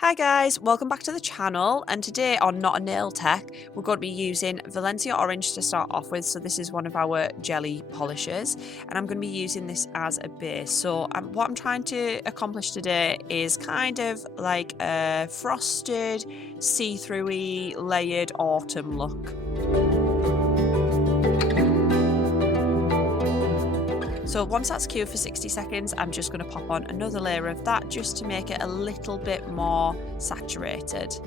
Hi guys, welcome back to the channel, and today on Not a Nail Tech we're going to be using Valencia Orange to start off with. So this is one of our jelly polishes and I'm going to be using this as a base. So what I'm trying to accomplish today is kind of like a frosted, see-through-y, layered autumn look. So once that's cured for 60 seconds, I'm just going to pop on another layer of that just to make it a little bit more saturated.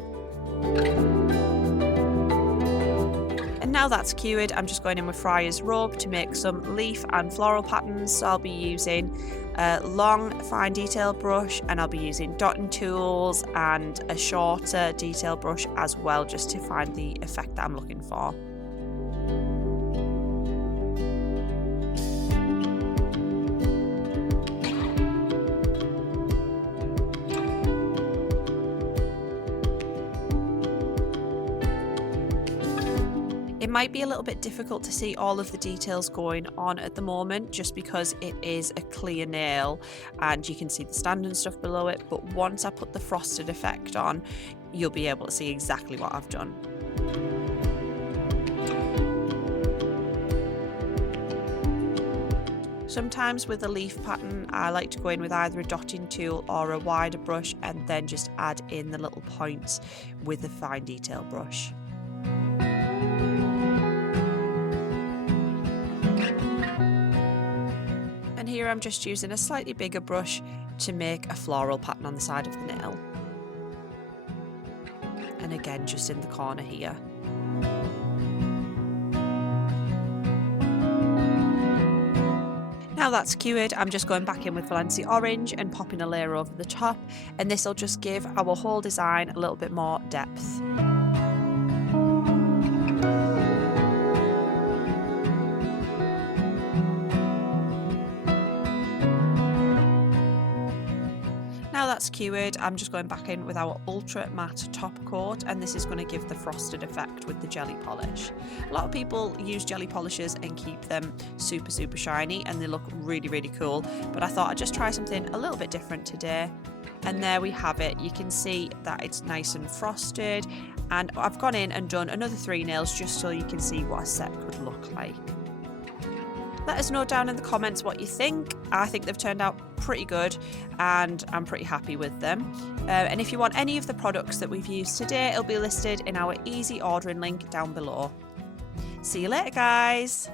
And now that's cured, I'm just going in with Friar's rub to make some leaf and floral patterns. So I'll be using a long fine detail brush, and I'll be using dotting tools and a shorter detail brush as well, just to find the effect that I'm looking for. It might be a little bit difficult to see all of the details going on at the moment just because it is a clear nail and you can see the stand and stuff below it, but once I put the frosted effect on, you'll be able to see exactly what I've done. Sometimes with a leaf pattern, I like to go in with either a dotting tool or a wider brush and then just add in the little points with the fine detail brush. And here I'm just using a slightly bigger brush to make a floral pattern on the side of the nail. And again, just in the corner here. Now that's cured, I'm just going back in with Valencia Orange and popping a layer over the top, and this will just give our whole design a little bit more depth. Now that's cured, I'm just going back in with our ultra matte top coat, and this is going to give the frosted effect with the jelly polish. A lot of people use jelly polishes and keep them super shiny and they look really cool, but I thought I'd just try something a little bit different today. And there we have it. You can see that it's nice and frosted, and I've gone in and done another 3 nails just so you can see what a set could look like. Let us know down in the comments what you think. I think they've turned out pretty good and I'm pretty happy with them. And if you want any of the products that we've used today, it'll be listed in our easy ordering link down below. See you later, guys.